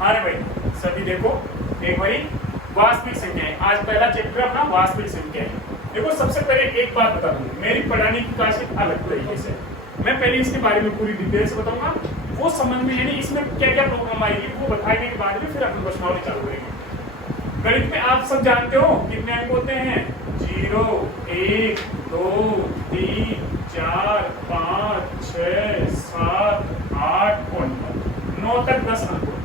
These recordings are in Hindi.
हाँ रे भाई सभी देखो एक बारी वास्तविक संख्याएं। आज पहला चैप्टर अपना वास्तविक संख्याएं। देखो सबसे पहले एक बात बता दूं, मेरी पढ़ाने की खासियत अलग तरीके से। मैं पहले इसके बारे में पूरी डिटेल से बताऊंगा, वो समझ में यानी इसमें क्या क्या प्रॉब्लम आएगी वो बताने के बाद में फिर अपन प्रश्नावली चालू करेंगे। गणित में आप सब जानते हो कितने अंक होते हैं? 0, 1, 2, 3, 4, 5, 6, 7, 8 और 9 तक 10 अंक होते हैं।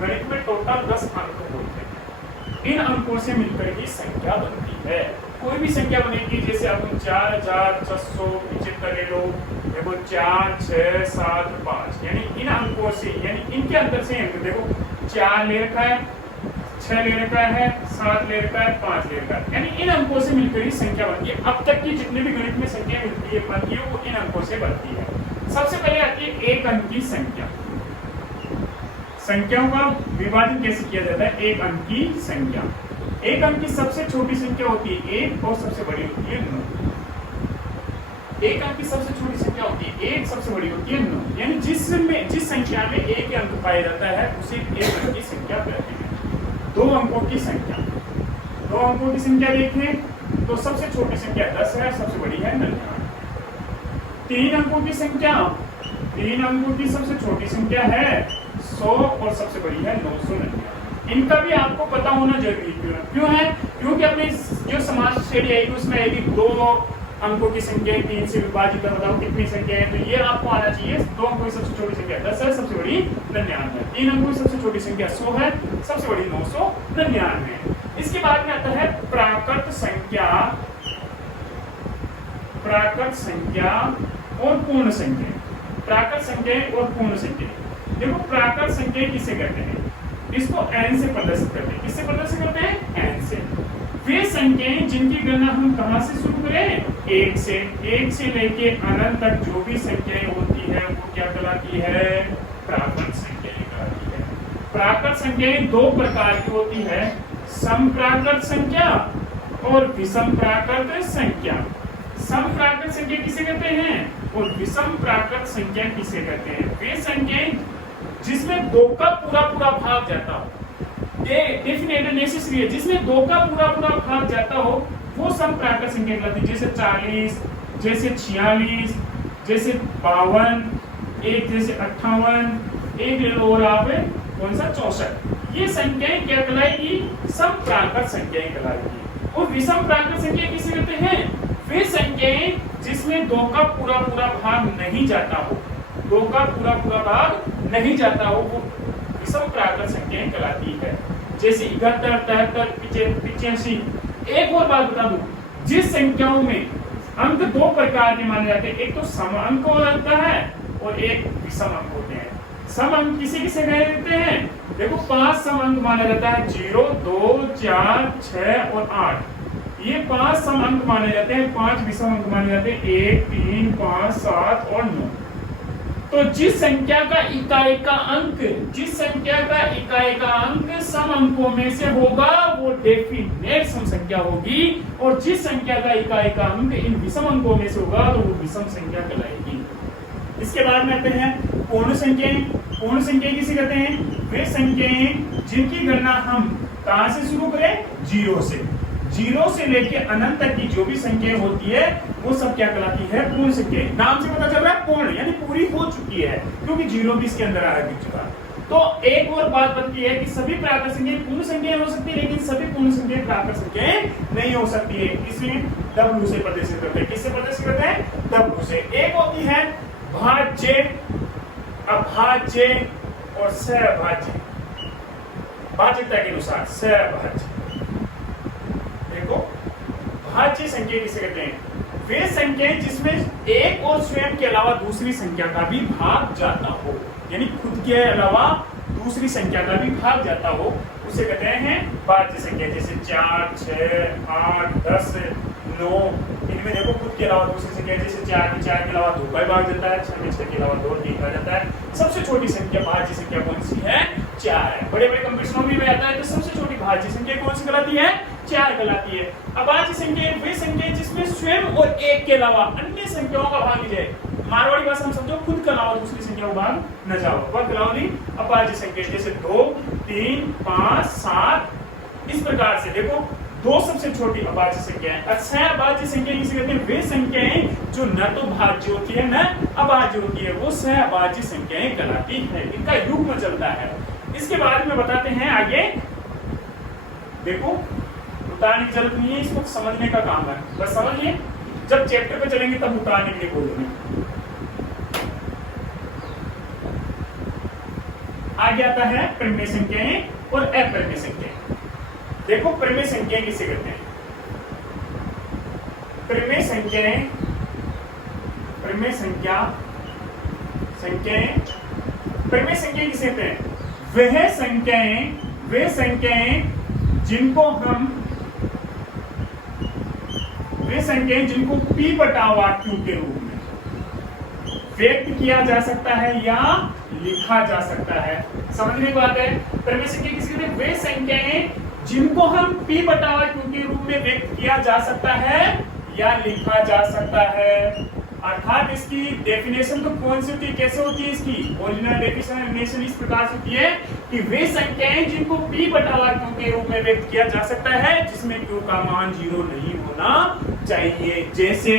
गणित में टोटल 10 अंक होते हैं। इन अंकों से मिलकर की संख्या बनती है। कोई भी संख्या बनेगी, जैसे अब 4675 ले लो, देखो 4, 6, 7, 5, यानी इन अंकों से, यानी इनके अंदर से अंक देखो 4 ले रखा है, 6 ले रखा है, 7 ले रखा है, 5 ले रखा है, यानी इन अंकों से मिलकर ही संख्या बनती है। अब तक की जितने भी गणित में संख्या मिलती है बनती है वो इन अंकों से बनती है। सबसे पहले आती है एक अंक की संख्या। संख्याओं का विभाजन कैसे किया जाता है? एक अंक की संख्या। एक अंक की सबसे छोटी संख्या होती है 1 और सबसे बड़ी होती है 9। एक अंक की सबसे छोटी संख्या होती है 1, सबसे बड़ी होती है 9, यानी जिस संख्या में एक अंक पाया जाता है उसे एक अंक की संख्या कहते हैं। दो अंकों की संख्या, दो अंकों की संख्या देखें तो सबसे छोटी संख्या 10 है, सबसे बड़ी है 99। तीन अंकों की संख्या, तीन अंकों की सबसे छोटी संख्या है 100 और सबसे बड़ी है 999। इनका भी आपको पता होना जरूरी क्यों है? क्योंकि अपने जो समाज श्रेणी आएगी उसमें आएगी दो अंकों की संख्या 3 से विभाजित है, बताओ कितनी संख्या है? तो ये आपको आना चाहिए। दो अंकों की सबसे छोटी संख्या 10 है, सबसे बड़ी 99। तीन अंकों की सबसे छोटी संख्या 100 है, सबसे बड़ी 999। इसके बाद में आता है प्राकृत संख्या, प्राकृत संख्या और पूर्ण संख्या। प्राकृत संख्या और पूर्ण संख्या। देखो प्राकृत संख्या किसे कहते हैं? इसको n से प्रदर्शित करते हैं। किससे प्रदर्शित करते हैं? n से। वे संख्याएं जिनकी गणना हम कहां से शुरू करें? 1 से। 1 से लेके अनंत तक जो भी संख्याएं होती है वो क्या कहलाती है? प्राकृत संख्याएं कहलाती है। प्राकृत संख्याएं दो प्रकार की होती है, समप्राकृत संख्या और विषम प्राकृत संख्या। समप्राकृत संख्या किसे कहते हैं और विषम प्राकृत संख्या किसे कहते हैं? वे संख्याएं जिसमें 2 का पूरा भाग जाता हो, डेफिनेट नेसेसरी है, जिसमें 2 का पूरा भाग जाता हो वो समप्राकृत संख्या कहलाती है। जैसे 40, जैसे 46, जैसे 52, एक जैसे 58, एक ले लो और आप कौन सा 64। ये संख्याएं क्या कहलाएगी? समप्राकृत संख्याएं कहलाएगी। और विषम प्राकृत संख्या किसे कहते हैं? वे संख्याएं जिसमें 2 का पूरा भाग नहीं जाता हो, 2 का पूरा भाग नहीं जाता हो वो विषम प्राकृत संख्याएं कहलाती है। जैसे 71, 73, 85। एक और बात बता दूं, जिस संख्याओं में अंक दो प्रकार के माने जाते हैं, एक तो सम अंक होता है और एक विषम अंक होते हैं। सम अंक किसे कहे जाते हैं? देखो 5 सम अंक माना जाता है, 0, 2, 4, 6 और 8। ये 5 सम अंक माने जाते हैं। 5 विषम अंक माने जाते हैं, 1, 3, 5, 7 और 9। तो जिस संख्या का इकाई का अंक, जिस संख्या का इकाई का अंक सम अंकों में से होगा वो डेफिनेट सम संख्या होगी, और जिस संख्या का इकाई का अंक इन विषम अंकों में से होगा तो वो विषम संख्या कहलाएगी। इसके बाद में आते हैं पूर्ण संख्याएं। पूर्ण संख्या किसे कहते हैं? वे संख्याएं जिनकी गणना हम कहां से शुरू करें? 0 से। 0 से लेके अनंत तक की जो भी संख्या होती है वो सब क्या कहलाती है? पूर्ण संख्या। नाम से पता चल रहा है पूर्ण, यानी पूरी हो चुकी है, क्योंकि 0 भी इसके अंदर आ चुका। तो एक और बात बनती है कि सभी प्राकृत संख्याएं पूर्ण संख्याएं हो सकती है, लेकिन सभी पूर्ण संख्याएं प्राकृत संख्याएं नहीं हो सकती है। इसमें W से प्रदर्शित करते हैं। किससे प्रदर्शित करते हैं? W से। एक होती है भाज्य, अभाज्य और सहभाज्य। भाज्यता के अनुसार सहभाज्य। देखो भाज्य संख्या किसे कहते हैं? वे संख्याएं जिसमें एक और स्वयं के अलावा दूसरी संख्या का भी भाग जाता हो, यानी खुद के अलावा दूसरी संख्या का भी भाग जाता हो, उसे कहते हैं भाज्य संख्या। जैसे 4, 6, 8, 10, 9। इनमें देखो खुद के अलावा दूसरी संख्या, जैसे 4 में 4 के अलावा 2 का भाग जाता है, 6 में 6 के अलावा 2 3 का जाता है। सबसे छोटी संख्या भाज्य संख्या कौन सी है? 4 है। बड़े कंपटीशनों में आता है तो सबसे छोटी भाज्य संख्या कौन सी कहलाती है? 4 कहलाती है। अभाज्य संख्या वे संख्या जिसमें स्वयं और एक के अलावा अन्य संख्याओं का भाग जाए। मारवाड़ी भाषा में समझो, खुद कलाओ दूसरी संख्या को भाग न जाओ, वह कलाओ अभाज्य संख्या, जैसे 2, 3, 5, 7 इस प्रकार से। देखो 2 सबसे छोटी अभाज्य संख्या है। अच्छा, अभाज्य संख्या किसे कहते हैं? वे संख्याएं जो न तो भाज्य होती है न अभाज्य होती है, वो सहअभाज्य संख्याएं कहलाती है। इनका युग्म चलता है। इसके बाद में बताते हैं आगे। देखो उतारने की जरूरत नहीं है, इसको समझने का काम है, बस समझिए। जब चैप्टर पे चलेंगे तब उतारने के लिए बोलेंगे। आगे आता है परिमेय संख्याएं और अपरिमेय संख्याएं। देखो परिमेय संख्याएं किसे कहते हैं? परिमेय संख्याएं, परिमेय संख्याएं किसे कहते हैं? वे संख्याएं जिनको p बटा q के रूप में व्यक्त किया जा सकता है या लिखा जा सकता है। समझने की बात है। परिमेय संख्या किसी कहते हैं? वे संख्याएं जिनको हम p बटा q के रूप में व्यक्त किया जा सकता है या लिखा जा सकता है। अर्थात इसकी डेफिनेशन तो कौन सी होती है, कैसे होती है? इसकी ओरिजिनल डेफिनेशन इस प्रकार से होती है कि वे संख्याएं जिनको p बटा q के रूप में व्यक्त किया जा सकता है जिसमें q का मान 0 नहीं होना चाहिए। जैसे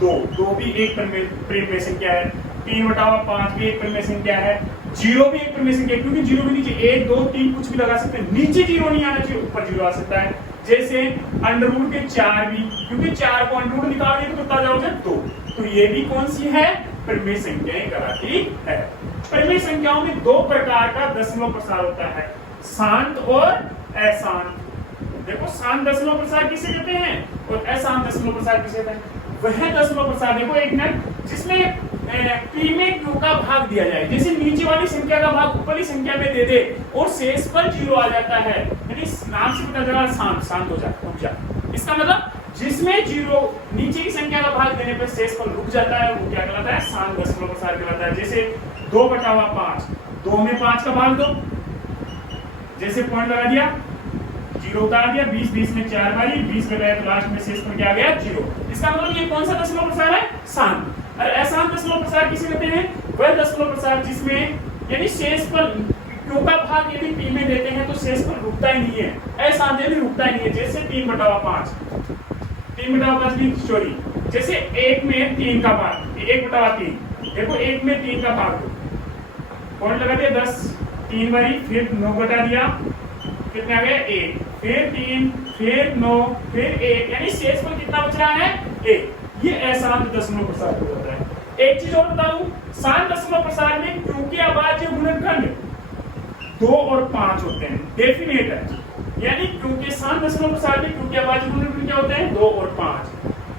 2 भी एक परिमेय संख्या है, 3 बटा 5 भी एक परिमेय संख्या है, 0 भी एक परिमेय संख्या है, क्योंकि 0 भी नीचे 1, 2, 3 कुछ भी लगा सकते हैं, नीचे 0 नहीं आना चाहिए, ऊपर 0 आ सकता है। जैसे अंडर रूट के 4 भी, क्योंकि 4 को अंडर रूट निकाल दिया तो कितना जाओगे? 2। तो ये भी कौन सी है? परिमेय संख्याएं कहलाती है। परिमेय संख्याओं में 2 प्रकार का दशमलव प्रसार होता है, शांत और अशांत। देखो शांत दशमलव प्रसार किसे कहते हैं और अशांत दशमलव प्रसार किसे कहते हैं? वह दशमलव प्रसार, देखो एक मिनट, जिसमें p में q का भाग दिया जाए, जैसे नीचे वाली संख्या का भाग ऊपरी संख्या में दे दे और शेष पर 0 आ जाता है, यानी नाम से पता चला शांत हो जाए। इसका मतलब जिसमें 0 नीचे की संख्या का भाग देने पर शेष पर रुक जाता है, वो क्या कहलाता है? शांत दशमलव प्रसार कहलाता है। जैसे 2 बटा 5, 2 में 5 का भाग दो, जैसे पॉइंट लगा दिया, 0 उतार दिया, 20 में 4 बारी 20 लगाया तो लास्ट में शेष पर क्या आ गया? 0। इसका मतलब ये कौन सा दशमलव प्रसार है? शांत। और अशांत दशमलव प्रसार किसे कहते हैं? वह दशमलव प्रसार जिसमें यानी शेष पर q का भाग यदि p में देते हैं तो शेष पर रुकता ही नहीं है, अशांत यानी रुकता ही नहीं है। जैसे 3 बटा 5 की स्टोरी, जैसे 1 में 3 का भाग, 1 बटा 3, देखो 1 में 3 का भाग दो, पॉइंट लगा दिया 10, 3 बारी, फिर 9 बटा दिया, कितना आ गया? 1, फिर 3, फिर 9, फिर 1, यानी शेष पर कितना बच रहा है? 1। ये अशांत दशमलव प्रसार होता है। एक चीज और बताऊं, शांत दशमलव प्रसार में क्योंकि अभाज्य गुणनखंड 2 और 5 होते हैं, डेफिनेट है। यानी क्योंकि शांत दशमलव प्रसार में क्योंकि अभाज्य गुणनखंड क्या होते हैं? 2 और 5।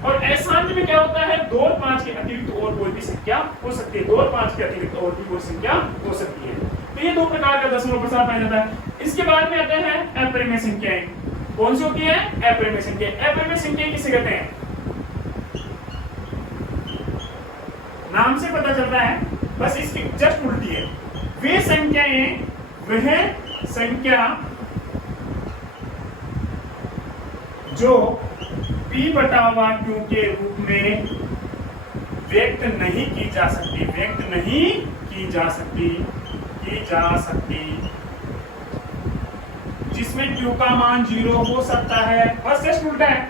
और अशांत में क्या होता है? 2 और 5 के अतिरिक्त और कोई भी संख्या हो सकती है, 2 और 5 के अतिरिक्त और भी कोई संख्या हो सकती है। तो ये 2 प्रकार का दशमलव प्रसार पाया जाता है। इसके बाद में आते हैं अपरिमेय संख्याएं। कौन सी होती है? अपरिमेय संख्या। अपरिमेय संख्या किसे कहते हैं? नाम से पता चलता है, बस इसकी जस्ट उल्टी है। वे संख्याएं, वह संख्या जो p बटा q के रूप में व्यक्त नहीं की जा सकती, जिसमें q का मान 0 हो सकता है। बस जस्ट उल्टा है।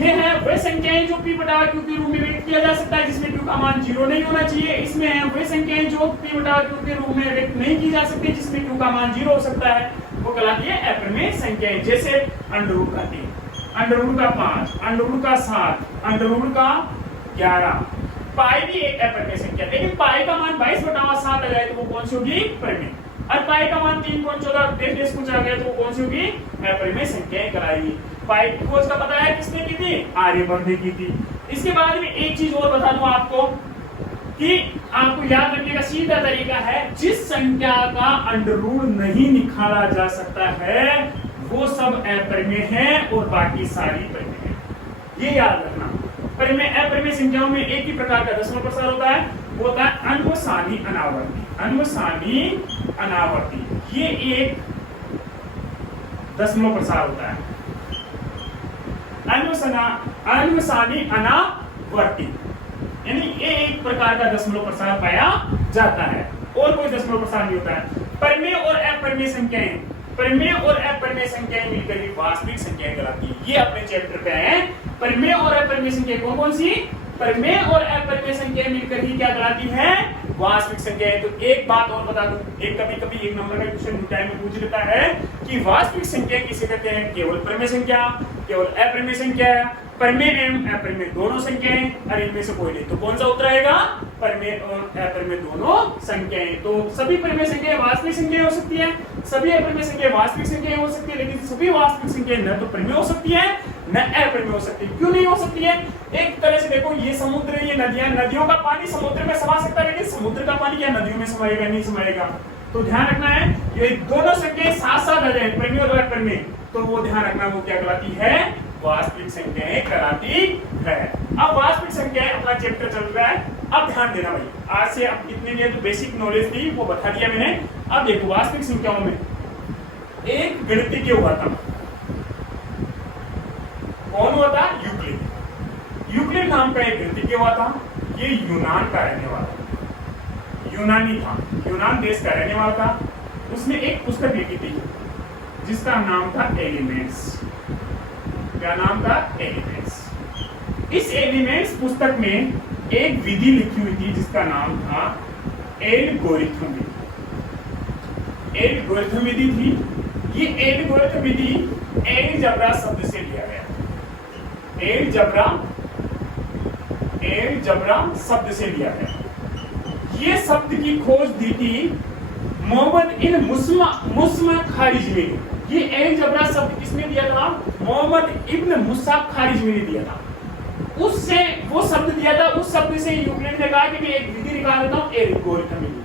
ये है वह संख्याएं जो p बटा q के रूप में व्यक्त किया जा सकता है जिसमें q का मान 0 नहीं होना चाहिए। इसमें है वह संख्याएं जो p बटा q के रूप में व्यक्त नहीं की जा सकती जिसमें q का मान 0 हो सकता है, वो कहलाती है अपरिमेय संख्याएं। जैसे अंडर रूट का 3, अंडर रूट का 5, अंडर रूट का 7, अंडर रूट का 11। पाई भी एक अपरिमेय संख्या, लेकिन पाई का मान 22 बटा 7 आ जाए तो वो कौन सी होगी? परिमेय। और पाई का मान 3.14 कुछ आ गया तो वो कौन सी होगी? अपरिमेय संख्याएं कहलाएगी। पाई की खोज का पता है किसने की थी? आर्यभट्ट ने की थी। इसके बाद में एक चीज और बता दूं आपको कि आपको याद रखने का सीधा तरीका है, जिस संख्या का अंडर रूट नहीं निकाला जा सकता है वो सब अपरिमेय है और बाकी सारी परिमेय है। ये याद रखना। परिमेय अपरिमेय संख्याओं में एक ही प्रकार का दशमलव प्रसार होता है, वो होता है अन्वसानी अनावर्ती। अन्वसानी अनावर्ती ये एक दशमलव प्रसार होता है। अन्वसानी अनावर्ती यानी ये एक प्रकार का दशमलव प्रसार पाया जाता है, और कोई दशमलव प्रसार नहीं होता है। परिमेय और अपरिमेय संख्याएं, परिमेय और अपरिमेय संख्याएं मिलकर ही वास्तविक संख्याएं कहलाती है। ये अपने चैप्टर पे है, परिमेय और अपरिमेय संख्याएं कौन कौन सी, परिमेय और अपरिमेय संख्याएं मिलकर ही क्या कहलाती है, वास्तविक संख्याएं। तो एक बात और बता दूं, एक कभी कभी एक नंबर का क्वेश्चन टाइम में पूछ लेता है कि वास्तविक संख्याएं किसे कहते हैं, केवल परिमेय संख्या, केवल अपरिमेय संख्या, परिमेय एवं अपरिमेय दोनों संख्याएं, और इनमें से कोई नहीं। तो कौन सा उत्तर आएगा, परिमेय और अपरिमेय दोनों संख्याएं। तो सभी परिमेय संख्याएं वास्तविक संख्याएं हो सकती है, सभी अपरिमेय संख्याएं वास्तविक संख्याएं हो सकती है, लेकिन सभी वास्तविक संख्याएं न तो परिमेय हो सकती है न अपरिमेय हो सकती है। क्यों नहीं हो सकती है, एक तरह से देखो, ये समुद्र है, ये नदियां, नदियों का पानी समुद्र में समा सकता है, लेकिन समुद्र का पानी क्या नदियों में समाएगा, नहीं समाएगा। तो ध्यान रखना है, ये दोनों संख्याएं साथ साथ आ जाए, परिमेय और अपरिमेय, तो वो ध्यान रखना, वो क्या कहलाती है, वास्तविक संख्याएं कहलाती है। अब वास्तविक संख्याएं अपना चैप्टर चल रहा है, अब ध्यान देना भाई, आज से अब इतने लिए जो बेसिक नॉलेज थी वो बता दिया मैंने। अब देखो वास्तविक संख्याओं में एक गणितज्ञ हुआ था, कौन हुआ था, यूक्लिड। यूक्लिड नाम का एक गणितज्ञ हुआ था, ये यूनान का रहने वाला, यूनानी था, यूनान देश का रहने वाला था। उसने एक पुस्तक लिखी थी जिसका नाम था एलिमेंट्स। क्या नाम था, एलिमेंट्स। इस एलिमेंट्स पुस्तक में एक विधि लिखी हुई थी जिसका नाम था एल्गोरिथम विधि। एल्गोरिथम विधि थी। ये एल्गोरिथम विधि एलजब्रा शब्द से लिया गया, एलजब्रा शब्द से लिया गया। ये शब्द की खोज दी थी मोहम्मद इब्न मुस्मा खारिजमी ने। ये एलजब्रा शब्द किसने दिया था, मोहम्मद इब्न मुसा खारिजमी ने दिया था। उससे वो शब्द दिया था, उस शब्द से यूक्लिड ने कहा कि मैं एक विधि निकाल देता हूं, एल्गोरिथम विधि।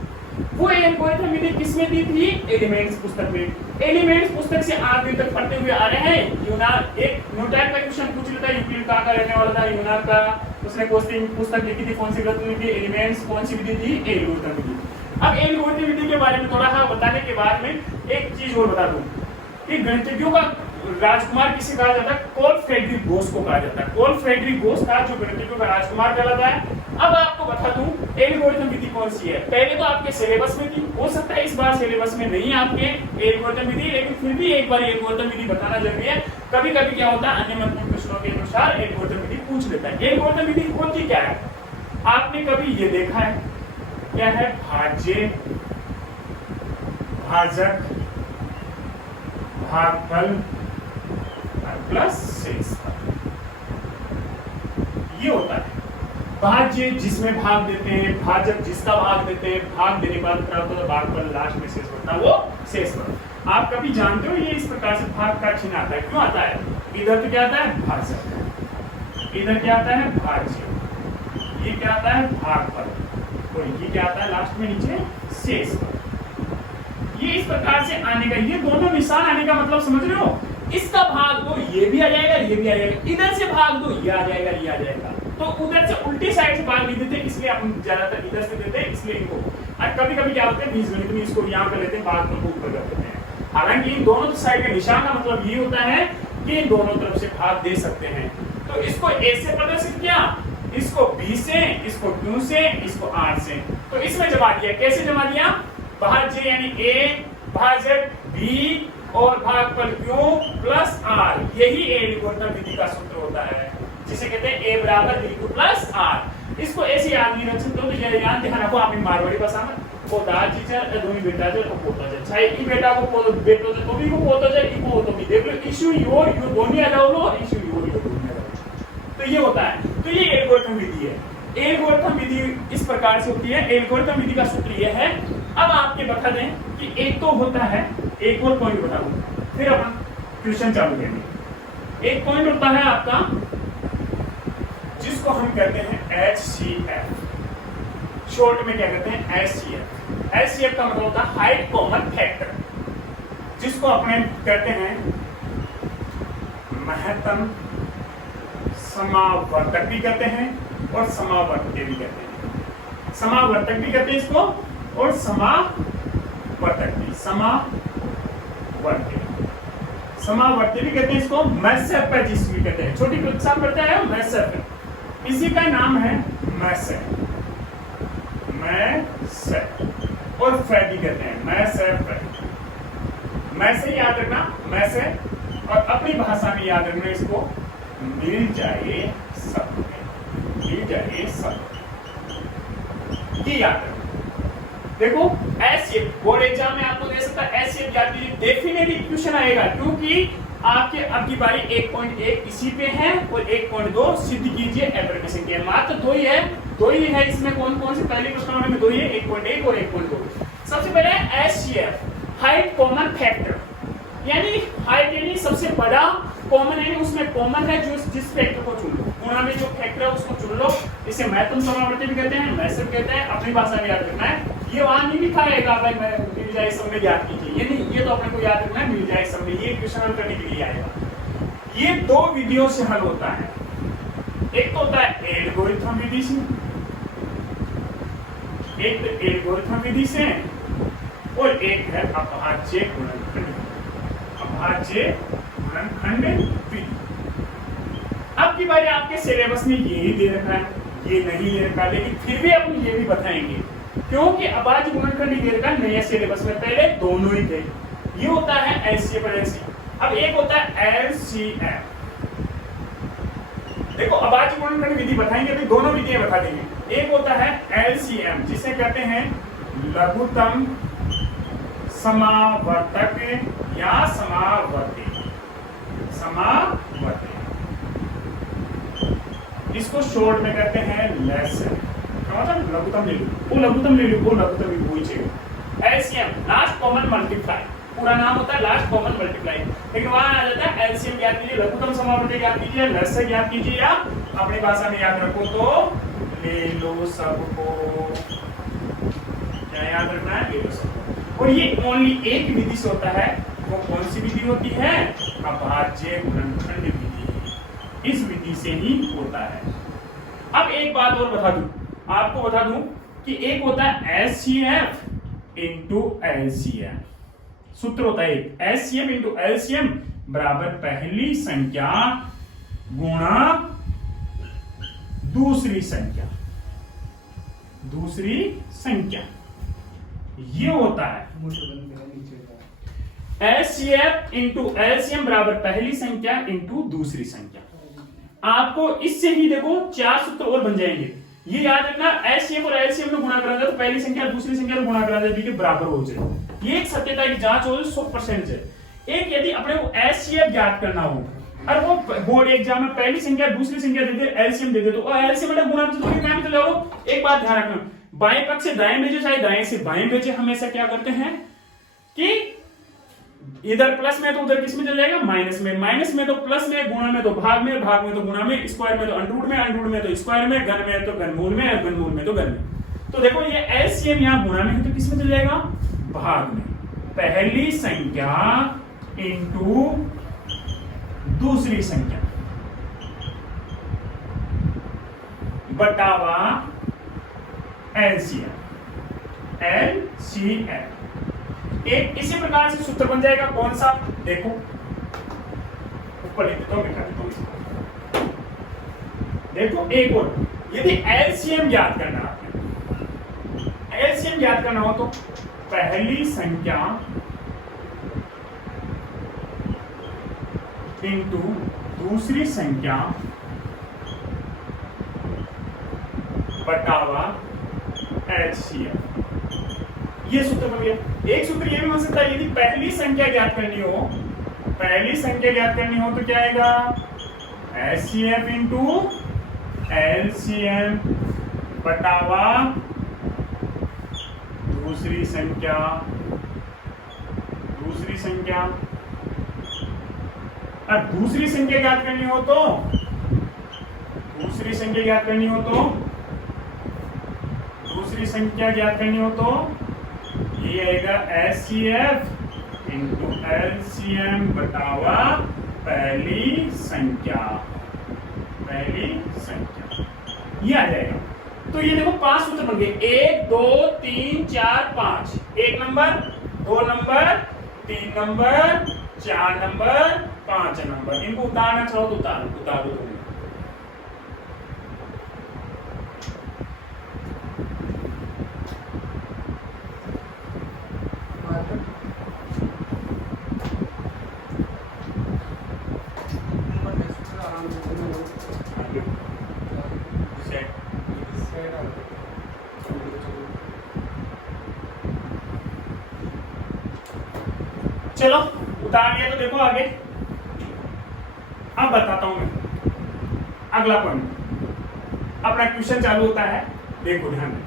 वो एल्गोरिथम विधि किसमें दी थी, एलिमेंट्स पुस्तक में। एलिमेंट्स पुस्तक से आज दिन तक पढ़ते हुए आ रहे हैं। यूनान एक न्यूटन का क्वेश्चन पूछ लेता है, यूक्लिड कहाँ का रहने वाला था, यूनान का। उसने क्वेश्चन पुस्तक लिखी थी, कौन सी विधि थी, एलिमेंट्स। कौन सी विधि थी, एल्गोरिथम विधि। अब एल्गोरिथम विधि के बारे में थोड़ा बताने के बाद में एक चीज और बता दूं कि गणितज्ञों का राजकुमार किसे कहा जाता है, कार्ल फ्रेडरिक गोस को कहा जाता है। कार्ल फ्रेडरिक गोस था जो गणितज्ञों का राजकुमार कहलाता है। अब आपको बता दूं एल्गोरिथम विधि कौन सी है। पहले तो आपके सिलेबस में थी, हो सकता है इस बार सिलेबस में नहीं आपके एल्गोरिथम विधि, लेकिन फिर भी एक बार एल्गोरिथम विधि बताना जरूरी है। कभी कभी क्या होता है, अन्य महत्वपूर्ण प्रश्नों के अनुसार एल्गोरिथम विधि पूछ लेता है। एल्गोरिथम विधि होती क्या है, आपने कभी ये देखा है, क्या है, भाज्य, भाजक, भागफल प्लस शेषफल, ये होता है। भाज्य जिसमें भाग देते हैं, भाजक जिसका भाग देते हैं, भाग देने के बाद प्राप्त होता है भागफल, लास्ट में शेष होता है वो शेषफल। आप कभी जानते हो ये इस प्रकार से भाग का चिन्ह आता है, क्यों आता है, इधर तो क्या आता है, भाजक, इधर क्या आता है, भाज्य, ये क्या आता है, भागफल, और ये क्या आता है लास्ट में नीचे, शेषफल। ये इस प्रकार से आने का, ये दोनों निशान आने का मतलब समझ रहे हो, इसका भाग दो ये भी आ जाएगा, ये भी आ जाएगा, इधर से भाग दो ये आ जाएगा, ये आ जाएगा। तो उधर से उल्टी साइड से भाग नहीं देते, इसलिए हम ज्यादातर इधर से देते हैं, इसलिए इनको। और कभी कभी क्या होता है, बीजगणित में इसको यहाँ कर लेते हैं, भाग को ऊपर कर देते हैं। हालांकि इन दोनों साइड के निशान का मतलब ये होता है कि इन दोनों तरफ से भाग दे सकते हैं। तो इसको ए से प्रदर्शित किया, इसको बी से, इसको क्यू से, इसको आर से। तो इसमें जमा दिया, कैसे जमा दिया, भाज्य यानी ए, भाजक बी और भागफल क्यू प्लस आर, यही एल्गोरिथम विधि का सूत्र होता है, जिसे कहते हैं ए बराबर बी क्यू प्लस आर। इसको ऐसे याद नहीं रख सकते हो, तो ये याद ध्यान रखो, आपने मारवाड़ी भाषा में पोता जीचर दोनों बेटा जो पोता जे चाहे ई बेटा को पोतो बेटो जे तो भी को पोतो जे ई को तो भी देख लो, इशू योर यू दोनों आ जाओ लो, इशू योर यू दोनों आ जाओ। तो ये होता है, तो ये एल्गोरिथम विधि है। एल्गोरिथम विधि इस प्रकार से होती है। एल्गोरिथम विधि का सूत्र ये है। अब आपके बता दें कि एक तो होता है, एक और पॉइंट बता दूं, फिर अपन क्वेश्चन चालू करेंगे। एक पॉइंट होता है आपका जिसको हम कहते हैं HCF, शॉर्ट में क्या कहते हैं, HCF। HCF का मतलब होता है हाइट कॉमन फैक्टर, जिसको अपने कहते हैं महत्तम समावर्तक भी कहते हैं और समावर्त्य भी कहते हैं। समावर्तक भी कहते हैं इसको और समावर्तक भी, समावर्त्य भी कहते हैं इसको। मैसेप जिसको कहते हैं, छोटी प्रतिशत करता है मैसेप, इसी का नाम है मैसे और फ्रेडी कहते हैं, मैसे फ्रेड। मैसे याद रखना, मैसे, और अपनी भाषा में याद रखना इसको, मिल जाए सब, मिल जाए सब, ये याद रखना। देखो ऐसे बोर्ड एग्जाम में आपको दे सकता है, ऐसे याद कीजिए, डेफिनेटली क्वेश्चन आएगा, क्योंकि आपके अब की बारी 1.1 इसी पे है और 1.2 सिद्ध कीजिए एप्लीकेशन के, मात्र दो ही है इसमें। कौन कौन से पहले प्रश्न में दो ही है, 1.1 और 1.2। सबसे पहले एचसीएफ, हाइट कॉमन फैक्टर, यानी हाइट यानी सबसे बड़ा, कॉमन यानी उसमें कॉमन है जो जिस फैक्टर को चुन लो, गुणा में जो फैक्टर है उसको चुन लो। इसे महत्तम समावर्ती भी कहते हैं, मैसिव कहते हैं, अपनी भाषा में याद रखना है। ये वहां नहीं लिखा रहेगा भाई मैं मिल जाए सब में याद कीजिए, ये नहीं, ये तो अपने को याद रखना है, मिल जाए सब में, ये क्वेश्चन हल करने के लिए आएगा। ये दो विधियों से हल होता है, एक तो होता है एल्गोरिथम विधि से, एक तो एल्गोरिथम विधि से, और एक है अभाज्य गुणनखंड, अभाज्य गुणनखंड विधि। अब की बारी आपके सिलेबस में यही दे रखा है, ये नहीं दे रखा, लेकिन फिर भी अपन ये भी बताएंगे, क्योंकि अभाज्य गुणनखंड नहीं दे रखा नया सिलेबस में, पहले दोनों ही थे। ये होता है एलसीएफ और एलसी, अब एक होता है एलसीएफ। देखो अभाज्य गुणनखंड विधि बताएंगे, अभी दोनों विधियां बता देंगे। एक होता है एलसीएम, जिसे कहते हैं लघुत्तम समावर्तक या समावर्ती, समावर्ती, इसको शॉर्ट में कहते हैं लेसन। मतलब लघुत्तम ले लो, वो लघुत्तम ले लो, वो लघुत्तम ही पूछेगा। एलसीएम लास्ट कॉमन मल्टीप्लाई, पूरा नाम होता है लास्ट कॉमन मल्टीप्लाई, लेकिन वहां आ जाता है एलसीएम याद कीजिए, लघुत्तम समावर्ती याद कीजिए, लेसन याद कीजिए, या अपनी भाषा में याद रखो तो ले लो सबको, क्या याद रखना है, ले लो सबको। और ये ओनली एक विधि से होता है, वो कौन सी विधि होती है, अभाज्य गुणनखंड विधि, इस विधि से ही होता है। अब एक बात और बता दूं, आपको बता दूं कि एक होता है एचसीएफ इंटू एलसीएम, सूत्र होता है एक, एचसीएफ इंटू एलसीएम बराबर पहली संख्या गुणा दूसरी संख्या, दूसरी संख्या, ये होता है एचसीएफ इंटू एलसीएम बराबर पहली संख्या इंटू दूसरी संख्या। आपको इससे ही देखो चार सूत्र और बन जाएंगे, ये याद रखना, एचसीएफ और एलसीएम में गुणा करा जाए तो पहली संख्या दूसरी संख्या में गुणा करा जाए बराबर हो जाए, ये एक सत्यता की जांच हो 100% है। एक यदि अपने को एचसीएफ याद करना हो और वो बोर्ड एग्जाम में पहली संख्या दूसरी संख्या दे दे, एलसीएम दे दे, तो एलसीएम मतलब गुणा तो थोड़ी काम चले हो। एक बात ध्यान रखना, बाएं पक्ष से दाएं भेजे चाहे दाएं से बाएं भेजे, हमेशा क्या करते हैं कि इधर प्लस में तो उधर किस में चल जाएगा, माइनस में, माइनस में तो प्लस में, गुणा में तो भाग में, भाग में तो गुणा में, स्क्वायर में तो अंडरूट में, अंडरूट में तो स्क्वायर में, घन में तो घनमूल में, घनमूल में तो घन में। तो देखो ये एलसीएम यहां गुणा में है तो किस में चल जाएगा, भाग में, पहली संख्या इंटू दूसरी संख्या बटावा एलसीएम, एलसीएम। एक इसी प्रकार से सूत्र बन जाएगा, कौन सा, देखो ऊपर लिख देता हूं, मिटा देता हूं। देखो एक और, यदि एलसीएम याद करना है, एलसीएम याद करना हो तो पहली संख्या इंटू दूसरी संख्या बटावा एचसीएफ, ये सूत्र बन गया। एक सूत्र ये भी बन सकता है, यदि पहली संख्या ज्ञात करनी हो, पहली संख्या ज्ञात करनी हो तो क्या आएगा, एचसीएफ इंटू एलसीएम बटावा दूसरी संख्या, दूसरी संख्या। अब दूसरी संख्या ज्ञात करनी हो तो, दूसरी संख्या ज्ञात करनी हो तो, दूसरी संख्या ज्ञात करनी हो तो ये आएगा एचसीएफ इंटू एलसीएम बटावा पहली संख्या, पहली संख्या, ये आ जाएगा। तो ये देखो 5 सूत्र बन गए, 1 2 3 4 5, 1 number, 2 number, 3 number, 4 number, 5 number. इनको उतारना चाहो तो उतारो, उतारो तो चलो उतार लिया तो देखो आगे। अब बताता हूं मैं अगला पॉइंट। अपना क्वेश्चन चालू होता है, देखो ध्यान में।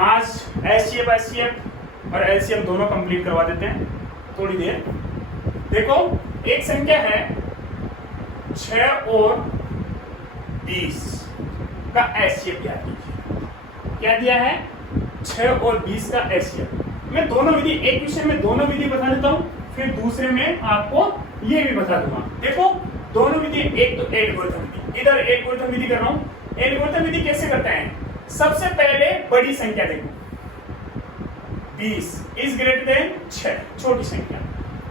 आज एचसीएफ एचसीएफ और एलसीएम दोनों कंप्लीट करवा देते हैं थोड़ी देर। देखो एक संख्या है 6 और 20 का एचसीएफ ज्ञात कीजिए। क्या दिया है? 6 और 20 का एचसीएफ। मैं दोनों विधि, एक क्वेश्चन में दोनों विधि बता देता हूं, फिर दूसरे में आपको ये भी बता दूंगा। देखो दोनों विधि, एक तो एल्गोरिथम विधि, इधर एल्गोरिथम विधि कर रहा हूं। एल्गोरिथम विधि कैसे करते हैं? सबसे पहले बड़ी संख्या देखो, 20 इज ग्रेटर देन 6, छोटी संख्या।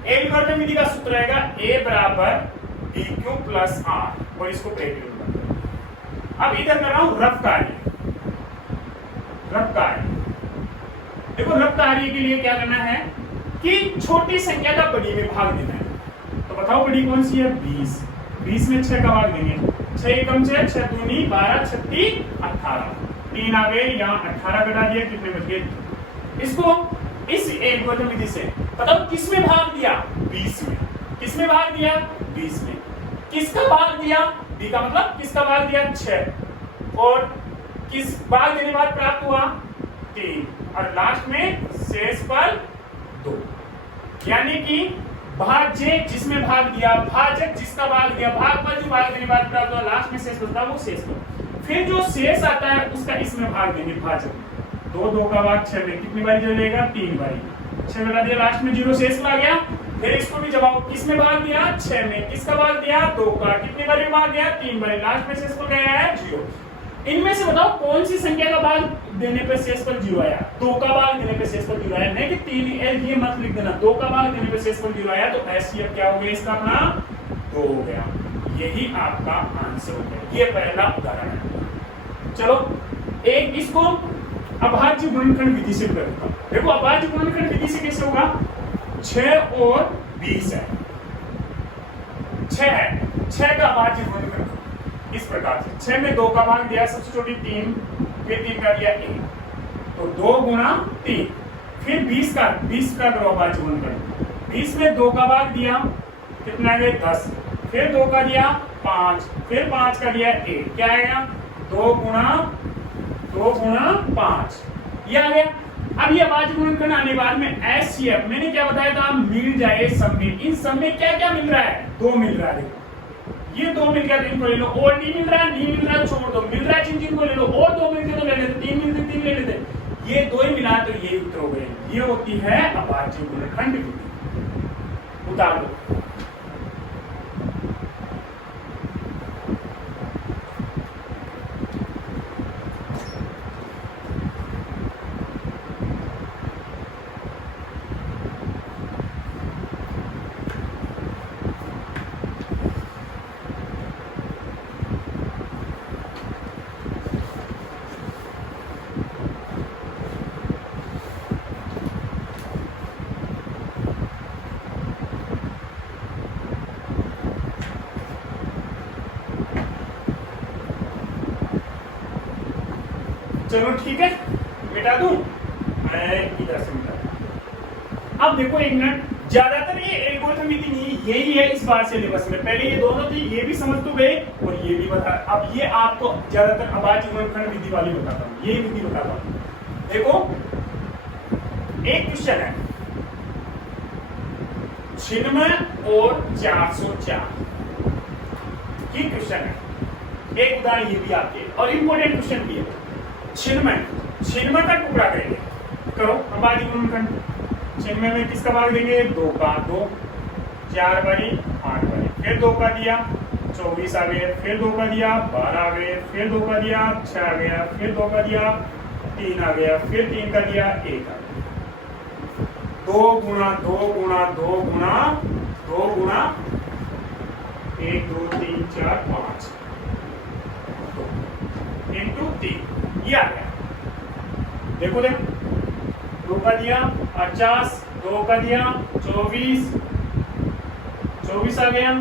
एल्गोरिथम विधि का सूत्र रहेगा a बराबर dq प्लस r, और इसको ब्रैकेट में रखो। अब इधर कर रहा हूं रफ कार्य। रफ कार्य देखो, रफ कार्य के लिए क्या करना है कि छोटी संख्या का बड़ी में भाग देना है। तो बताओ बड़ी कौन सी है? 20। 20 में 6 का भाग देंगे, 6 एकम 6, 6 दूनी 12, 36 18, 3 आ गए, यहाँ 18 घटा दिया, कितने बच गए? इसको इस एल्गोरिथम विधि से बताओ किस में भाग दिया? 20 में। किस में भाग दिया? 20 में। किसका भाग दिया? b का मतलब किसका भाग दिया? 6। और किस भाग देने बाद प्राप्त हुआ? 3, और लास्ट में शेष पर 2। यानी कि भाज्य जिसमें भाग दिया, भाजक जिसका भाग दिया, भाग पर जो भाग देने बाद प्राप्त हुआ, लास्ट में शेष बचता वो शेष पर। फिर जो शेष आता है उसका इसमें भाग देंगे, भाजक। 2 का भाग 6 में कितनी बारी जोड़ेगा? 3 बारी। 6 बता दिया, लास्ट में 0 शेष आ गया। फिर इसको भी जवाब किसमें भाग दिया? 6 में। किसका भाग दिया? 2 का। कितनी बारी भाग दिया? 3 बारी। लास्ट में शेष पर गया है 0। इनमें से बताओ कौन सी संख्या का भाग देने पे शेष पर 0 आया? 2 का भाग देने पे शेष पर 0 आया, नहीं कि 3, ये मत लिख देना। 2 का भाग देने पे शेष पर 0 आया, तो एचसीएफ क्या हो गया इसका? अपना 2 हो गया। यही आपका आंसर हो गया। ये पहला उदाहरण है। चलो एक इसको अभाज्य गुणनखंड विधि से करता हूं। देखो अभाज्य गुणनखंड विधि से कैसे होगा? 6 और 20 है, 6 है, 6 का अभाज्य गुणनखंड इस प्रकार से। 6 में 2 का भाग दिया, सबसे छोटी 3, फिर 3 का दिया 1, तो 2 गुणा 3। फिर 20 का करो अभाज्य गुणनखंड। 20 में 2 का भाग दिया, कितना गया? 10। फिर 2 का दिया 5, फिर 5 का दिया 1, क्या आएगा? 2 गुणा 5, ये आ गया। अब ये अभाज्य गुणनखंड आने बाद में एचसीएफ, मैंने क्या बताया था? मिल जाए सब में। इन सब में क्या क्या मिल रहा है? 2 मिल रहा है। ये 2 मिल गया तो इनको ले लो, और नहीं मिल रहा है छोड़ दो, मिल रहा है जिन को ले लो, और 2 मिलते तो ले लेते, 3 मिलते 3 ले लेते। ये 2 ही मिला तो ये उत्तर हो गए। ये होती है अभाज्य गुणनखंड विधि। उतार दो। चलो ठीक है, मिटा दूं, मैं इधर से मिटा। अब देखो एक मिनट, ज्यादातर ये एल्गोरिथम विधि नहीं, यही है इस बार सिलेबस में। पहले ये दोनों थी, ये भी समझ तो गए और ये भी बता। अब ये आपको ज्यादातर अभाज्य गुणनखंड विधि वाली बताता हूँ, ये विधि बताता हूँ। देखो एक क्वेश्चन है, 96 और 404 की क्वेश्चन है। एक उदाहरण ये भी आपके, और इंपोर्टेंट क्वेश्चन भी है। 96 का टुकड़ा करेंगे, करो अभाज्य गुणनखंड। 96 में किसका भाग देंगे? 2 का। 2 4 बारी 8 बारी, फिर 2 का दिया 24 आ गए, फिर 2 का दिया 12 आ गए, फिर 2 का दिया 6 आ गया, फिर 2 का दिया 3 आ गया, फिर 3 का दिया 1 आ गया। 2 गुणा 2 गुणा 2 गुणा 2 गुणा 1 2 3 4 5 इंटू 3, ये आ गया। देखो 2 का दिया 50, 2 का दिया 24 आ गया,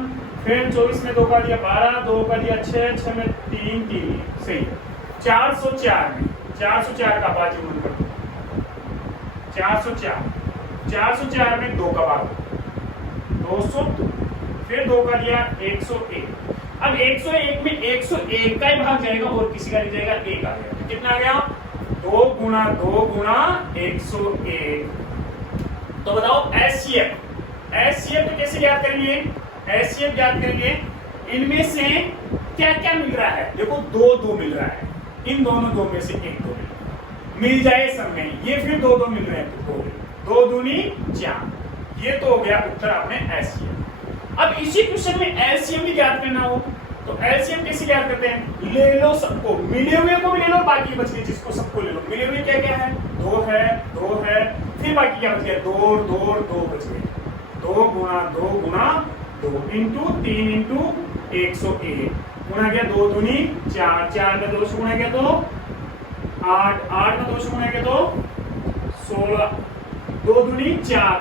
फिर 24 में 2 का दिया 12, 2 का दिया 6, 6 में 3 3, सही है। 404 में 404 का अभाज्य गुणनखंड 404 404 में 2 का भाग 200, फिर 2 का दिया 101। अब 101 में 101 का ही भाग जाएगा और किसी का नहीं जाएगा, 1 आ गया। कितना आ गया? 2 गुणा 2 गुणा 101। तो बताओ एचसीएफ। एचसीएफ तो कैसे याद करेंगे? एचसीएफ याद करेंगे, इनमें से क्या क्या मिल रहा है? देखो 2 2 मिल रहा है, इन दोनों 2 में से 1 2 मिल जाए सब में, ये फिर 2 2 मिल रहे हैं तो 2 दूनी 4। ये तो हो गया उत्तर आपने एचसीएफ। अब इसी क्वेश्चन में एलसीएम भी याद करना हो तो एलसीएम कैसे याद करते हैं? ले लो सबको, मिले हुए को भी ले लो, बाकी बच गए जिसको सबको ले लो। मिले हुए क्या क्या है? 2 है, 2 है, फिर बाकी क्या बच गया? 2 2 2 बच गए। 2 गुणा 2 गुणा 2 इंटू 3 इंटू 101 गुणा गया 2 दूनी 4, 4 का 2 से गुणा गया तो 8, 8 का 2 से गुणा गया तो 16, 2 दूनी 4,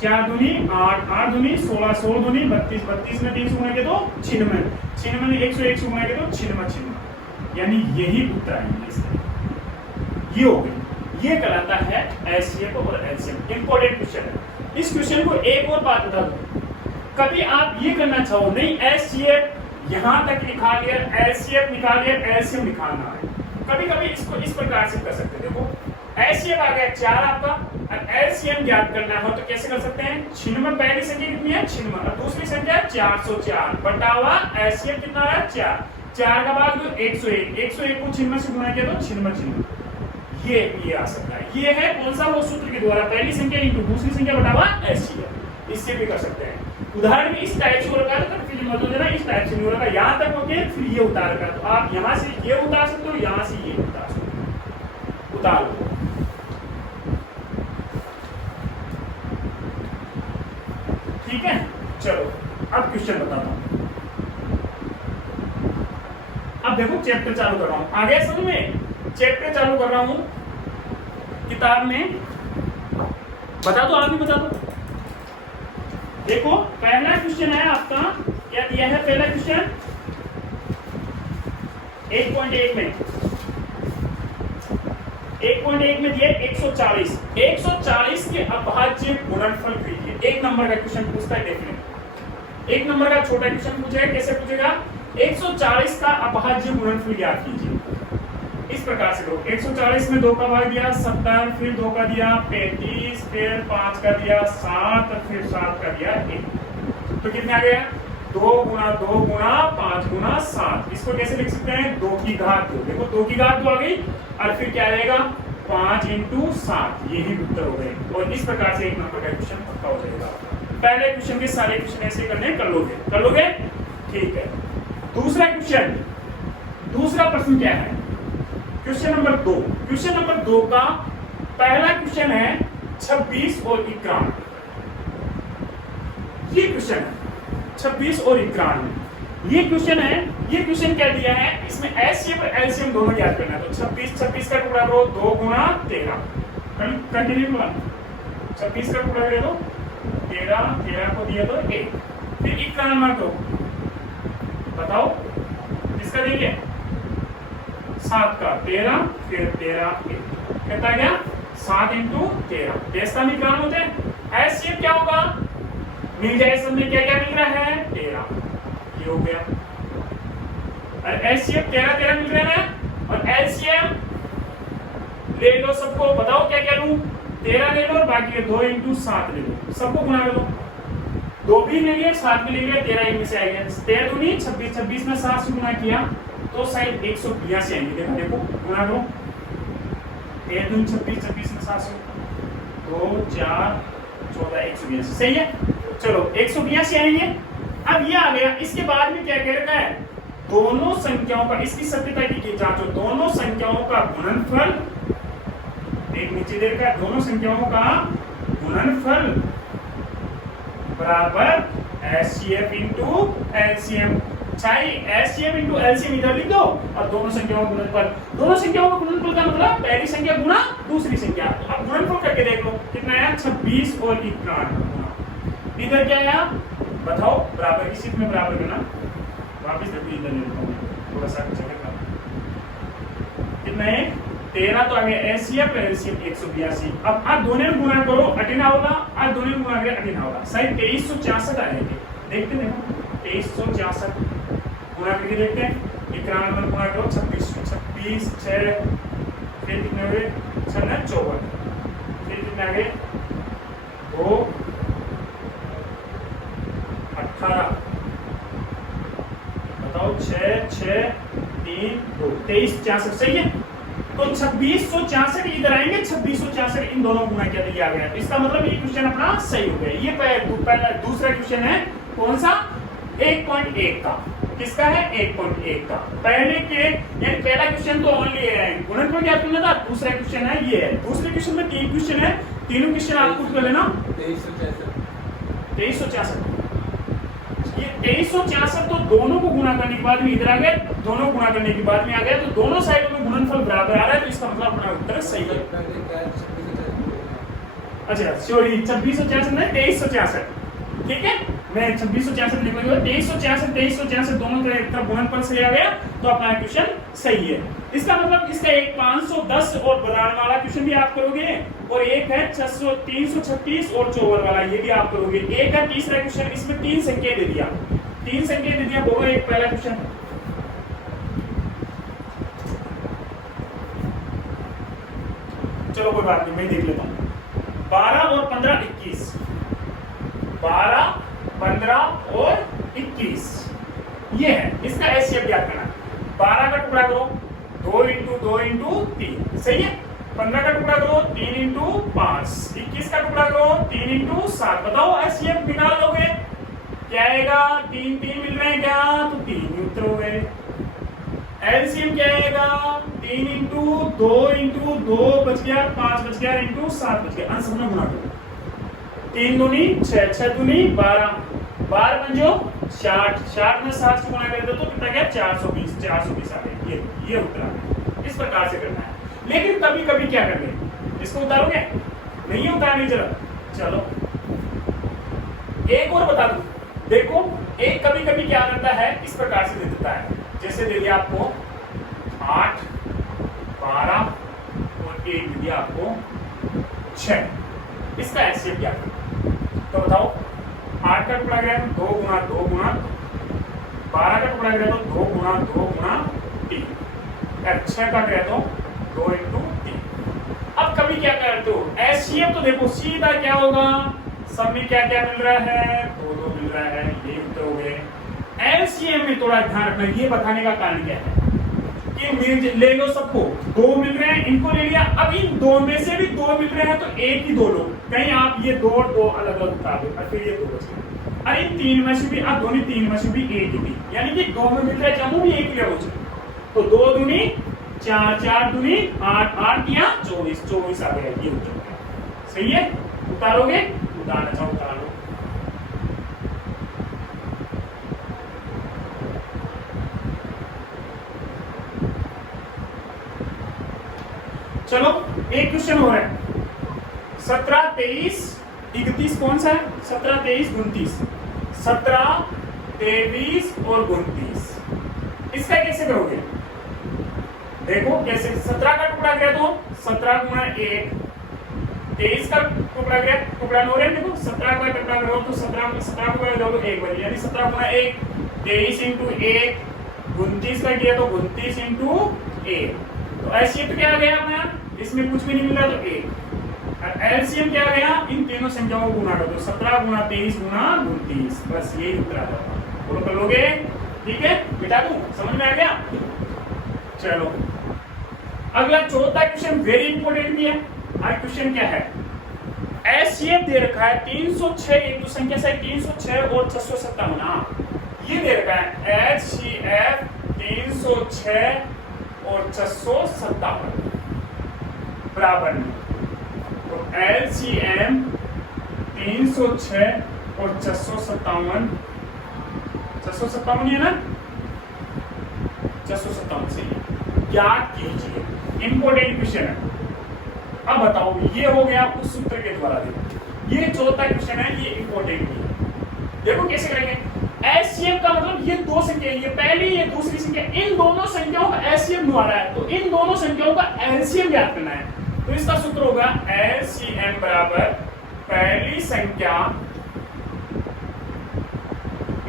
4 दूनी 8, 8 दूनी 16, 16 दूनी 32, 32 में 3 से गुणा किया तो 96, 96 में 101 से गुणा किया तो 96, यानी यही उत्तर आएंगे इसके। ये हो गई, ये कहलाता है एचसीएफ और एलसीएम। इंपॉर्टेंट क्वेश्चन है। इस क्वेश्चन को एक और बात बता दूं, कभी आप ये करना चाहो नहीं एचसीएफ यहां तक लिखा लिया, एचसीएफ निकाल लिया, एलसीएम निकालना है, कभी कभी इसको इस प्रकार से कर सकते हैं। देखो एचसीएफ आ गया 4 आपका, और एलसीएम ज्ञात करना हो तो कैसे कर सकते हैं? 96 पहली संख्या कितनी है? 96, और दूसरी संख्या 404 बटा हुआ एचसीएफ कितना है? 4, 4 का भाग जो 101, 101 को 96 से गुणा किया तो 96। ये आ सकता है। ये है कौन सा? वो सूत्र के द्वारा पहली संख्या इंटू दूसरी संख्या बटा हुआ एचसीएफ। इससे भी कर सकते हैं। उदाहरण में इस टाइप से हो रखा है तो कंफ्यूजन मत हो जाना, इस टाइप से नहीं हो रखा, यहां तक होके फिर ये उतार रखा, तो आप यहां से ये उतार सकते हो, यहां से ये उतार सकते हो, उतार लो। ठीक है, चलो अब क्वेश्चन बताता हूं। अब देखो चैप्टर चालू कर रहा हूं, आ गया समझ में? चैप्टर चालू कर रहा हूं किताब में, बता दो, आप भी बता दो। देखो पहला क्वेश्चन है आपका, क्या दिया है? पहला क्वेश्चन 1.1 में 1.1 में दिया 140। 140 के अभाज्य गुणनफल कीजिए। 1 नंबर का क्वेश्चन पूछता है, देखिए 1 नंबर का छोटा क्वेश्चन पूछेगा। कैसे पूछेगा? 140 का अभाज्य गुणनफल ज्ञात कीजिए। इस प्रकार से लोग 140 में 2 का भाग दिया 70, फिर 2 का दिया 35, फिर 5 का दिया 7, फिर 7 का दिया 1, तो कितना आ गया? 2 गुणा 2 गुणा 5 गुणा 7। इसको कैसे लिख सकते हैं? 2 की घात 2। देखो 2 की घात 2 आ गई, और फिर क्या रहेगा? 5 इंटू 7, यही उत्तर हो गए। और इस प्रकार से 1 नंबर का क्वेश्चन पक्का हो जाएगा। पहले क्वेश्चन के सारे क्वेश्चन ऐसे करने कर लोगे? ठीक है। दूसरा क्वेश्चन, दूसरा प्रश्न क्या है? Question number 2। क्वेश्चन नंबर 2 का पहला क्वेश्चन है 26 और 91। ये क्वेश्चन है 26 और 91। ये क्वेश्चन है। ये क्वेश्चन क्या दिया है? इसमें एचसीएफ और एलसीएम दोनों याद करना है। तो 26 का टुकड़ा करो 2 गुणा 13, कंटिन्यू करो। 26 का टुकड़ा करो 13 को दिया तो 1, फिर 91 को बताओ किसका देंगे? 7 का 13, फिर 13 कितना गया? 7 इंटू 13, 13 होते हैं। एचसीएफ क्या होगा? मिल जाए सब में क्या क्या मिल रहा है? 13, ये हो गया। और एचसीएफ 13 मिल रहा है, और एलसीएम ले लो सबको, बताओ क्या क्या लूं? 13 ले लो, और बाकी 2 इंटू 7 ले लो, सबको गुणा कर लो। 2 भी ले लिया, 7 भी ले लिया, 13 इनमें से आएगा। 13 दूनी 26, 26 में 7 से गुणा किया तो शायद 182 आएंगे। देखो गुणा करो, 13 दूनी 26, 26 में 7 से 2 4 14, 182। सही है, चलो 182 आएंगे। अब ये आ गया। इसके बाद में क्या कह रखा है? दोनों संख्याओं का, इसकी सत्यता की जांचो, दोनों संख्याओं का गुणनफल, एक नीचे दे रखा है, दोनों संख्याओं का गुणनफल बराबर एचसीएफ इंटू एलसीएम। चाहे एचसीएफ इंटू एलसीएम इधर लिख दो, और दोनों संख्याओं का गुणनफल, दोनों संख्याओं का गुणनफल का मतलब पहली संख्या गुणा दूसरी संख्या। अब गुणनफल करके देख लो कितना आया? 26 और 91। इधर क्या आया बताओ? बराबर, इसी में बराबर करना, वापिस देखो इधर ले लेता हूं थोड़ा सा चलेगा। कितना है? 13 तो आ गया एचसीएफ एलसीएम 182। अब आप दोनों में गुणा करो 18 होगा, आप दोनों में गुणा करें 18 होगा, सही 2366 आएंगे। देखते हैं 2366 गुणा करके देखते हैं। 91 में गुणा करो 26 26 6 फिर कितने हुए 6 54 फिर कितने आ गए 2 18 बताओ 6 6 3 2 2366 सही है। तो 2666 इधर आएंगे, 2666 इन दोनों गुणा किया दिया गया। इसका मतलब ये क्वेश्चन अपना सही हो गया। ये पहला दूसरा क्वेश्चन है कौन सा 1.1 का, किसका है 1.1 का। पहले के यानी पहला क्वेश्चन तो ओनली है गुणनफल क्या करना था, दूसरा क्वेश्चन है ये है। दूसरे क्वेश्चन में 3 क्वेश्चन है, तीनों क्वेश्चन आपको कर लेना 2366 ये 2366 तो दोनों को गुणा करने के बाद में इधर आ गया, दोनों गुणा करने के बाद में आ गया, तो दोनों साइडों में गुणनफल बराबर आ रहा है, तो इसका मतलब अपना उत्तर सही है। अच्छा सॉरी 2666 नहीं 2366 ठीक है, मैं 2666 लिख लूंगा 2366 2366 दोनों का गुणनफल सही आ गया, तो अपना क्वेश्चन सही है। इसका मतलब इसका एक 510 और बराबर वाला क्वेश्चन भी आप करोगे, और एक है 600 336 और 54 वाला ये भी आप करोगे। एक है तीसरा क्वेश्चन, इसमें 3 संख्या दे दिया, 3 संख्या दे दिया, वो एक पहला क्वेश्चन। चलो कोई बात नहीं, मैं देख लेता हूँ। 12 और 15 21 12 15 और 21 ये है, इसका एचसीएफ ज्ञात करना। 12 का टुकड़ा करो 2 इंटू 2 इंटू 3 सही है। 15 का टुकड़ा करो 3 इंटू 5। 21 का टुकड़ा करो 3 इंटू 7। बताओ एचसीएफ निकाल लोगे क्या आएगा, 3 3 मिल रहे हैं क्या, तो 3 उत्तर हो गए। एलसीएम क्या आएगा 3 इंटू 2 इंटू 2 बच गया, 5 बच गया इंटू 7 बच गया। आंसर में गुणा करो 3 दूनी 6 6 दूनी 12 12 पंजो 60 60 में 7 से गुणा कर दो तो कितना गया 420 420 आ गया। ये उत्तर आ गया। इस प्रकार से करना है। लेकिन कभी कभी क्या करेंगे, इसको उतारोगे नहीं उतारनी जरा। चलो एक और बता दूं, देखो एक कभी कभी क्या करता है इस प्रकार से दे देता है, जैसे दे दिया आपको 8 12 और 1 दे दिया आपको 6। इसका एचसीएफ क्या है तो बताओ। 8 का टुकड़ा गया तो 2 गुणा 2 गुणा, 12 का टुकड़ा गया तो 2 गुणा 2 गुणा 3, 6 का गया तो 2 इंटू 3। अब कभी क्या करते हो एचसीएफ तो देखो सीधा क्या होगा, सब में क्या क्या मिल रहा है 2 2 मिल रहा है, ये उत्तर हो गए। एलसीएम में थोड़ा ध्यान रखना, ये बताने का कारण क्या है कि ले लो सबको 2 मिल रहे हैं, इनको ले लिया। अब इन 2 में से भी 2 मिल रहे हैं तो एक ही 2 लो, कहीं आप ये 2 और 2 अलग अलग उतार दो और फिर ये 2 बच गए। अरे 3 में से भी आप दोनों 3 में से भी एक ही, यानी कि 2 में मिल रहा है जम्मू भी एक ही हो जाए, तो 2 दूनी 4 4 दूनी 8 8 या 24 24 आ गया। ये उत्तर हो गया। सही है, उतारोगे उतारना चाहो उतार लो। चलो एक क्वेश्चन हो रहा है 17 23 31 कौन सा है 17 23 29 17 23 और 29 इसका कैसे करोगे, देखो कैसे। 17 का टुकड़ा गया तो 17 गुणा 1, 23 का टुकड़ा गया टुकड़ा नो रहे देखो 17 का टुकड़ा करो तो 17 को दो तो 1 बचे, यानी 17 गुणा 1 23 इंटू 1, 29 का किया तो 29 इंटू 1। तो एचसीएफ क्या आ गया अपना, इसमें कुछ भी नहीं मिल रहा तो 1। एलसीएम क्या आ गया, इन तीनों संख्याओं को गुणा कर दो 17 गुणा 23 गुणा 29, बस यही उत्तर आ जाएगा। बोलो कर लोगे, ठीक है बिटा दूं, समझ में आ गया। चलो अगला चौथा क्वेश्चन वेरी इंपॉर्टेंट भी है। आज क्वेश्चन क्या है, एचसीएफ दे रखा है 306, एक तो संख्या से 306 और 657 ये दे रखा है एचसीएफ 306 और 657 बराबर में। तो एलसीएम 306 और 657 657 है ना, 657 से ज्ञात कीजिए। इंपोर्टेंट क्वेश्चन है। अब बताओ ये हो गया उस सूत्र के द्वारा। देखो ये चौथा क्वेश्चन है, ये इंपोर्टेंट है। देखो कैसे करेंगे, एचसीएफ का मतलब ये दो संख्या, ये पहली ये दूसरी संख्या, इन दोनों संख्याओं का एचसीएफ निकालना है, तो इन दोनों संख्याओं का एलसीएम ज्ञात करना है। तो इसका सूत्र होगा एलसीएम बराबर पहली संख्या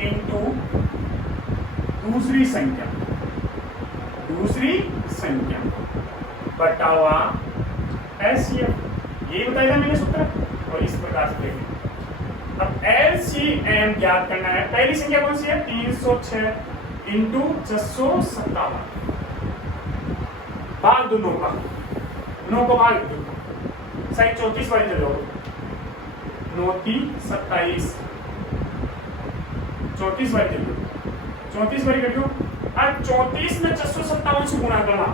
इंटू दूसरी संख्या बटावा एलसीएम, यही बताया मैंने सूत्र। और इस प्रकार से देखें, अब एलसीएम ज्ञात करना है। पहली संख्या कौन सी है? 306 इंटू 657, भाग दो 9 का, 9 को भाग दो, साइड 34 वाली चलो, 9 3 27, 34 वाली चलो, 34 वाली कर दो। अब 34 में 657 से गुणा करना,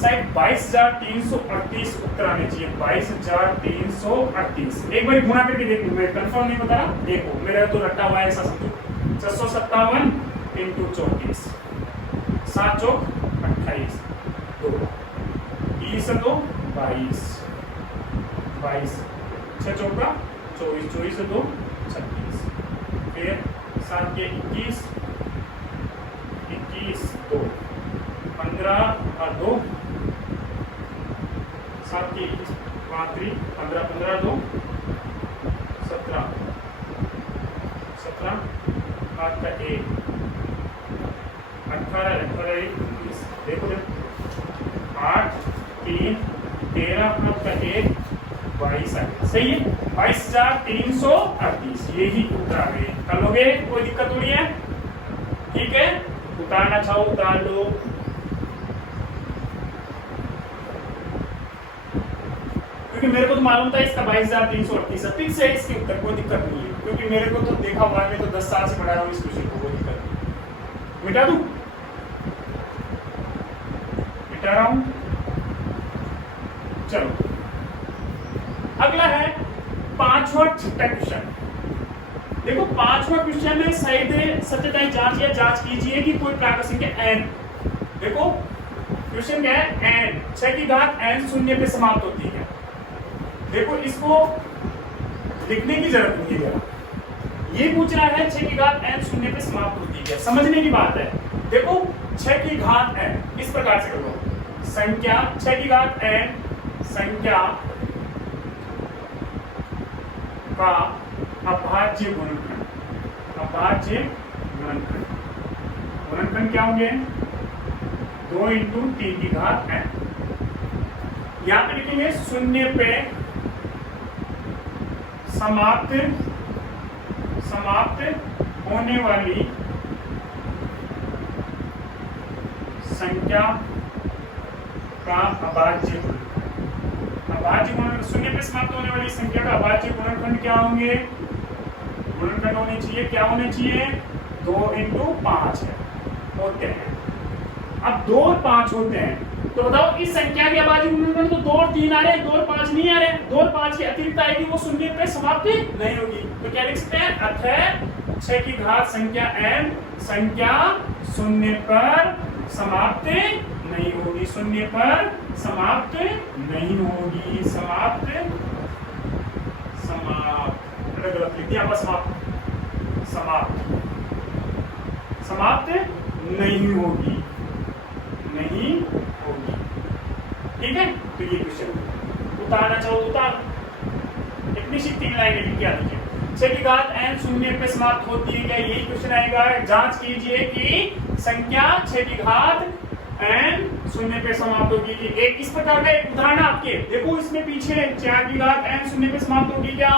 साइड 22,338 उत्तर आने चाहिए, 22,338। एक बार गुणा करके देख लो, मैं कंफर्म नहीं बता रहा, देखो मेरा तो रट्टा हुआ है, ऐसा समझो। 657 इंटू 34, 7 चौक 28, 2 30 2 22, 22 6 चौका 24, 24 2 36, फिर 7 के 21, 21 2 15 और 2 7 के 15 15 2 17 17 8 का 1 18 18 1 20, देखो 8 3 13 8 का 1 22 सही है। 22,338 यही उत्तर आ गए। कर लोगे, कोई दिक्कत नहीं है, ठीक है। उतारना चाहो उतार लो। क्योंकि मेरे को तो मालूम था इसका 22,338 सटीक से इसके उत्तर, कोई दिक्कत नहीं है, क्योंकि मेरे को तो देखा हुआ है, मैं तो 10 साल से पढ़ा रहा हूँ इस क्वेश्चन को, कोई दिक्कत नहीं। मिटा दूं? मिटा रहा हूं। चलो अगला है 5वां छठा क्वेश्चन। देखो 5वां क्वेश्चन में शायद सत्यता जांच कीजिए कि कोई प्राकृत संख्या n, देखो क्वेश्चन क्या है, n 6 की घात n शून्य पे समाप्त होती है। देखो इसको लिखने की जरूरत नहीं है, ये पूछ रहा है 6 की घात n शून्य पे समाप्त होती है, समझने की बात है। देखो 6 की घात n इस प्रकार से करो, संख्या 6 की घात n संख्या का अभाज्य गुणनखंड, अभाज्य गुणनखंड, गुणनखंड क्या होंगे? 2 इंटू 3 की घात n। यहां पे लिखेंगे शून्य पे समाप्त होने वाली संख्या का अभाज्य गुणनखंड। अभाज्य गुणनखंड शून्य पे समाप्त होने वाली संख्या का अभाज्य गुणनखंड क्या होंगे? गुणनखंड होने चाहिए, क्या होने चाहिए? 2 इंटू 5 होते हैं। अब 2 और 5 होते हैं, तो बताओ इस संख्या के अभाज्य गुणनखंड तो 2 और 3 आ रहे हैं, 2 और 5 नहीं आ रहे। 2 और 5 की अतिरिक्त आएगी, वो शून्य पे समाप्त नहीं होगी। तो क्या लिख सकते हैं? अतः 6 की घात संख्या n संख्या शून्य पर समाप्त नहीं होगी, शून्य पर समाप्त नहीं होगी, समाप्त गलत लिख दिया, समाप्त नहीं होगी, नहीं होगी, ठीक है। तो ये क्वेश्चन उतारना चाहो उतार, इतनी सी 3 लाइनें लिख के आती है। 6 की घात n शून्य पे समाप्त होती है क्या? यही क्वेश्चन आएगा। जांच कीजिए कि संख्या 6 की घात n शून्य पे समाप्त होगी। एक इस प्रकार का एक उदाहरण आपके देखो, इसमें पीछे 4 की घात n शून्य पे समाप्त होगी क्या?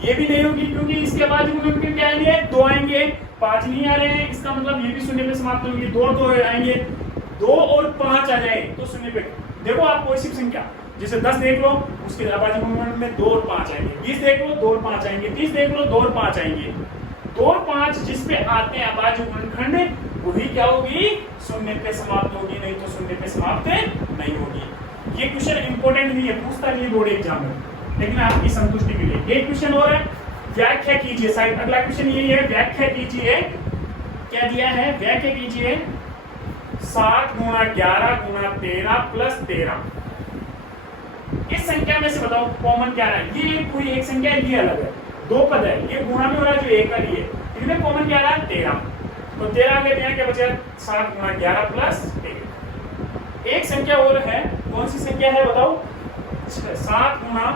ये भी नहीं होगी, क्योंकि इसके बाद गुणनखंड क्या आएंगे? 2 आएंगे, 5 नहीं आ रहे हैं, इसका मतलब ये भी शून्य पे समाप्त होंगे। 2 आएंगे, 2 और 5 आ जाए तो शून्य पे। देखो आप कोई सी संख्या जैसे 10 देख लो, उसके अभाज्य गुणनखंड में 2 और 5 आएंगे। 20 देख लो, 2 और 5 आएंगे। 30 देख लो, 2 और 5 आएंगे। 2 और 5 जिस पे आते हैं अभाज्य गुणनखंड, वही क्या होगी? शून्य पे समाप्त होगी, नहीं तो शून्य पे समाप्त नहीं होगी। ये क्वेश्चन इंपॉर्टेंट नहीं है, पूछता नहीं बोर्ड एग्जाम में, लेकिन आपकी संतुष्टि के लिए। एक क्वेश्चन और है, व्याख्या कीजिए। शायद अगला क्वेश्चन यही है, व्याख्या कीजिए। क्या दिया है? व्याख्या कीजिए 7 गुणा 11 गुणा 13 प्लस 13। इस संख्या में से बताओ कॉमन क्या है? ये कोई एक संख्या है, ये अलग है, 2 पद है, ये गुणा में हो रहा है जो एक का लिए, इनमें कॉमन क्या रहा 13, तो 13 आगे यहाँ क्या बचा 7 गुणा 11 प्लस 1। एक संख्या और है, कौन सी संख्या है बताओ? 7 गुणा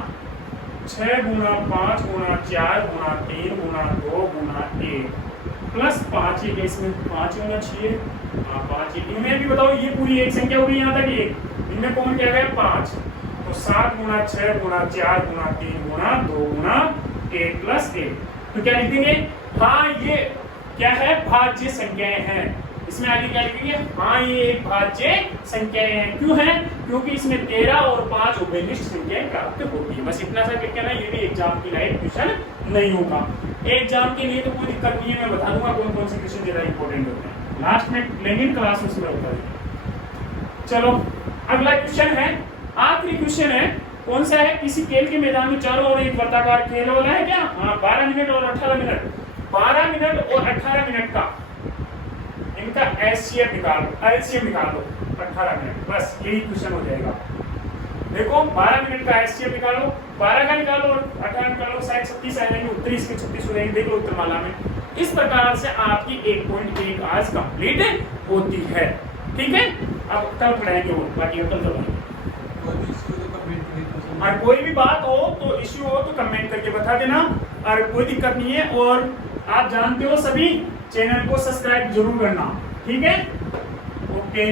6 गुणा 5 गुणा 4 गुणा 3 गुणा 2 गुणा 1 प्लस 5, ये इसमें 5 होना चाहिए, हाँ 5। इनमें भी बताओ, ये पूरी एक संख्या होगी यहाँ तक एक, इनमें कौन क्या गया 5, तो 7 गुणा 6 गुणा 4 गुणा 3 गुणा 2 गुणा 1 प्लस 1। तो क्या लिख देंगे? हाँ ये क्या है? भाज्य संख्याएं हैं। इसमें आगे क्या लिखेंगे? हाँ ये एक भाज्य संख्याएं हैं। क्यों है? क्योंकि इसमें 13 और 5 उभयनिष्ठ संख्याएं प्राप्त होती है। बस इतना सा लिखना है, ये भी एग्जाम की लाइक क्वेश्चन नहीं होगा। एग्जाम के लिए तो कोई दिक्कत नहीं है, मैं बता दूंगा कौन कौन से क्वेश्चन ज्यादा इंपॉर्टेंट होते हैं, लास्ट में लेंगे क्लास में उसमें बता देंगे। चलो अगला क्वेश्चन है, आखिरी क्वेश्चन है, कौन सा है? किसी खेल के मैदान में चारों ओर एक वर्ताकार खेल वाला है क्या? हाँ 12 मिनट और 18 मिनट, 12 मिनट और 18 मिनट का इनका एचसीएफ निकालो, एलसीएम निकालो 18 मिनट, बस यही क्वेश्चन हो जाएगा। देखो 12 मिनट का एचसीएफ निकालो, 12 का निकालो और 18 निकालो, शायद 36 आ जाएंगे, उत्तरी इसके 36 हो जाएंगे, देख लो उत्तरमाला में। इस प्रकार से आपकी 1.1 आज कंप्लीट होती है। ठीक है, अब कल पढ़ाएंगे वो बाकी कल पढ़ाएंगे। और कोई भी बात हो तो इश्यू हो तो कमेंट करके बता देना, और कोई दिक्कत नहीं है। और आप जानते हो सभी, चैनल को सब्सक्राइब जरूर करना। ठीक है, ओके।